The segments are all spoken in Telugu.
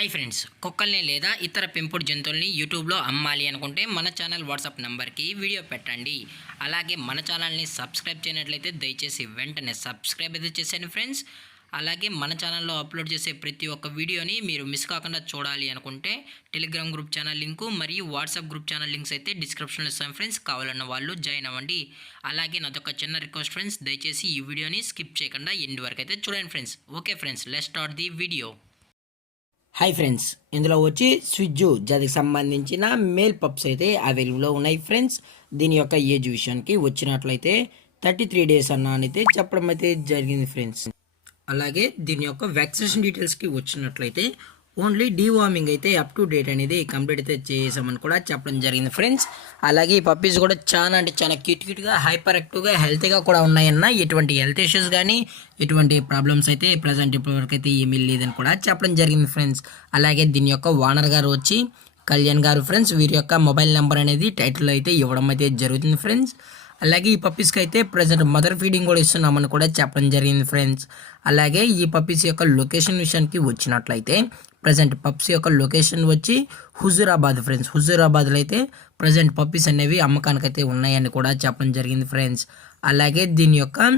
హాయ్ ఫ్రెండ్స్, కుక్కల్ని లేదా ఇతర పెంపుడు జంతువుల్ని యూట్యూబ్లో అమ్మాలి అనుకుంటే మన ఛానల్ వాట్సాప్ నెంబర్కి వీడియో పెట్టండి. అలాగే మన ఛానల్ని సబ్స్క్రైబ్ చేయనట్లయితే దయచేసి వెంటనే సబ్స్క్రైబ్ అయితే చేసేయండి ఫ్రెండ్స్. అలాగే మన ఛానల్లో అప్లోడ్ చేసే ప్రతి ఒక్క వీడియోని మీరు మిస్ కాకుండా చూడాలి అనుకుంటే టెలిగ్రామ్ గ్రూప్ ఛానల్ లింకు మరియు వాట్సాప్ గ్రూప్ ఛానల్ లింక్స్ అయితే డిస్క్రిప్షన్లో ఇస్తాను ఫ్రెండ్స్. కావాలన్న వాళ్ళు జాయిన్ అవ్వండి. అలాగే నాదొక చిన్న రిక్వెస్ట్ ఫ్రెండ్స్, దయచేసి ఈ వీడియోని స్కిప్ చేయకుండా ఎండ్ వరకు అయితే చూడండి friends. Okay friends, let's start the video. Hi friends, ఇందులో వచ్చి స్విజ్జు జాతికి సంబంధించిన మేల్ పప్స్ అయితే అవైలబుల్లో ఉన్నాయి ఫ్రెండ్స్. దీని యొక్క ఏజ్ విషయానికి వచ్చినట్లయితే 33 డేస్ అయితే చెప్పడం అయితే జరిగింది ఫ్రెండ్స్. అలాగే దీని యొక్క వ్యాక్సినేషన్ డీటెయిల్స్కి వచ్చినట్లయితే ఓన్లీ డీవార్మింగ్ అయితే అప్ టు డేట్ అనేది కంప్లీట్ అయితే చేసామని కూడా చెప్పడం జరిగింది ఫ్రెండ్స్. అలాగే ఈ పప్పీస్ కూడా చాలా అంటే చాలా క్యూట్గా హైపర్ యాక్టివ్గా హెల్తీగా కూడా ఉన్నాయన్న ఎటువంటి హెల్త్ ఇష్యూస్ కానీ ఎటువంటి ప్రాబ్లమ్స్ అయితే ప్రజెంట్ ఇప్పటివరకు అయితే ఏమీ లేదని కూడా చెప్పడం జరిగింది ఫ్రెండ్స్. అలాగే దీని యొక్క ఓనర్ గారు వచ్చి కళ్యాణ్ గారు ఫ్రెండ్స్. వీరి యొక్క మొబైల్ నెంబర్ అనేది టైటిల్ అయితే ఇవ్వడం అయితే జరుగుతుంది ఫ్రెండ్స్. అలాగే ఈ పప్పీస్కి అయితే ప్రజెంట్ మదర్ ఫీడింగ్ కూడా ఇస్తున్నామని కూడా చెప్పడం జరిగింది ఫ్రెండ్స్. అలాగే ఈ పప్పీస్ యొక్క లొకేషన్ విషయానికి వచ్చినట్లయితే ప్రజెంట్ పప్పీస్ యొక్క లొకేషన్ వచ్చి హుజూరాబాద్ ఫ్రెండ్స్. హుజూరాబాద్లో అయితే ప్రజెంట్ పప్పీస్ అనేవి అమ్మకానికి అయితే ఉన్నాయని కూడా చెప్పడం జరిగింది ఫ్రెండ్స్. అలాగే దీని యొక్క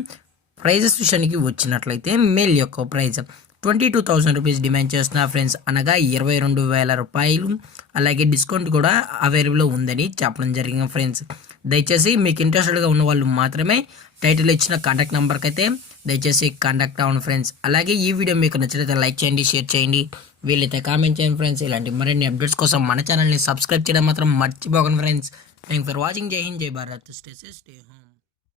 ప్రైజెస్ విషయానికి వచ్చినట్లయితే మేల్ యొక్క ప్రైజ్ 22,000 రూపీస్ డిమాండ్ చేస్తున్నా ఫ్రెండ్స్, అనగా 22,000 రూపాయలు. అలాగే డిస్కౌంట్ కూడా అవైలబుల్లో ఉందని చెప్పడం జరిగింది ఫ్రెండ్స్. దయచేసి మీకు ఇంట్రెస్టెడ్గా ఉన్న వాళ్ళు మాత్రమే టైటిల్ ఇచ్చిన కాంటాక్ట్ నెంబర్కి అయితే దయచేసి కాంటాక్ట్ అవ్వండి ఫ్రెండ్స్. అలాగే ఈ వీడియో మీకు నచ్చితే లైక్ చేయండి, షేర్ చేయండి, వీళ్ళైతే కామెంట్ చేయండి ఫ్రెండ్స్. ఇలాంటి మరిన్ని అప్డేట్స్ కోసం మన ఛానల్ని సబ్స్క్రైబ్ చేయడం మాత్రం మర్చిపోకండి ఫ్రెండ్స్. Thank for watching. జై హింద్, జై Bharat, stay safe, stay home.